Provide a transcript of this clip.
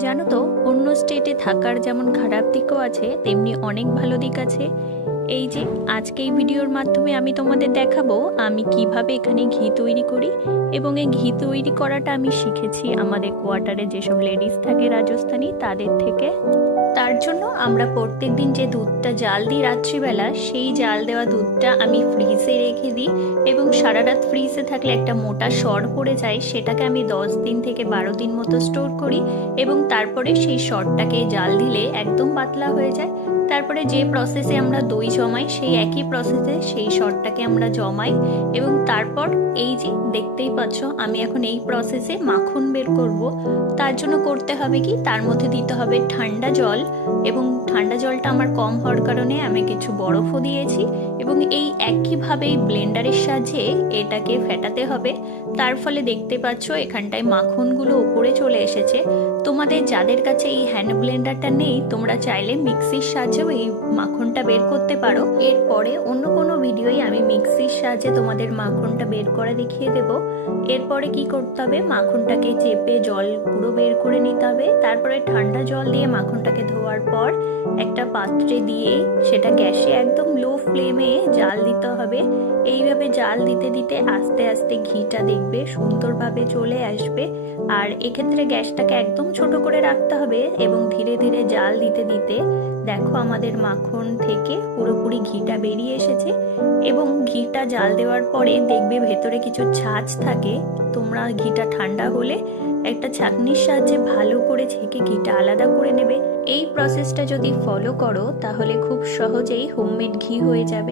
জানো তো, অন্য স্টেটে থাকার যেমন খারাপ দিকও আছে, তেমনি অনেক ভালো দিক আছে। এই যে আজকে এই ভিডিওর মাধ্যমে আমি তোমাদের দেখাবো আমি কিভাবে এখানে ঘি তৈরি করি। এবং এই ঘি তৈরি করাটা আমি শিখেছি আমাদের কোয়ার্টারে যেসব লেডিস থাকে রাজস্থানী তাদের থেকে। তার জন্য আমরা প্রত্যেক দিন যে দুধটা জাল দিই রাত্রিবেলা, সেই জাল দেওয়া দুধটা আমি ফ্রিজে রেখে দিই এবং সারা রাত ফ্রিজে থাকলে একটা মোটা সর পড়ে যায়, সেটাকে আমি 10 দিন থেকে 12 দিন মতো স্টোর করি এবং তারপরে সেই সরটাকে জাল দিলে একদম পাতলা হয়ে যায়। তারপরে যে প্রসেসে আমরা দই জমাই সেই একই প্রসেসে সেই সরটাকে আমরা জমাই এবং তারপর এই যে দেখতেই পাচ্ছ আমি এখন এই প্রসেসে মাখন বের করব। তার জন্য করতে হবে কি, তার মধ্যে দিতে হবে ঠান্ডা জল এবং ঠান্ডা জলটা আমার কম হওয়ার কারণে আমি কিছু বরফও দিয়েছি এবং এই একইভাবে ব্লেন্ডারের সাহায্যে এটাকে ফেটাতে হবে। তার ফলে দেখতে পাচ্ছ এখানটায় মাখনগুলো উপরে চলে এসেছে। তোমাদের যাদের কাছে এই হ্যান্ড ব্লেন্ডারটা নেই, তোমরা চাইলে মিক্সির সাহায্যেও এই মাখনটা বের করতে পারো। এরপরে অন্য কোনো ভিডিওই আমি মিক্সির সাহায্যে তোমাদের মাখনটা বের করে দেখিয়ে দেব। এরপরে কি করতে হবে, মাখনটাকে চেপে জল পুরো বের করে নিতে হবে। তারপরে ঠান্ডা জল দিয়ে মাখনটাকে ধোয়ার পর একটা পাত্রে দিয়ে সেটা গ্যাসে একদম লো ফ্লেমে জাল দিতে হবে। এইভাবে জাল দিতে দিতে আস্তে আস্তে ঘিটা দেখবে সুন্দরভাবে চলে আসবে। আর এক্ষেত্রে গ্যাসটাকে একদম ছোট করে রাখতে হবে এবং ধীরে ধীরে জাল দিতে দিতে দেখো আমাদের মাখন থেকে পুরোপুরি ঘিটা বেরিয়ে এসেছে। এবং ঘিটা জাল দেওয়ার পরে দেখবে ভেতরে কিছু ছাঁচ থাকে। তোমরা ঘিটা ঠান্ডা হলে একটা ছাঁকনির সাহায্যে ভালো করে ছেঁকে ঘিটা আলাদা করে নেবে। এই প্রসেসটা যদি ফলো করো তাহলে খুব সহজেই হোমমেড ঘি হয়ে যাবে।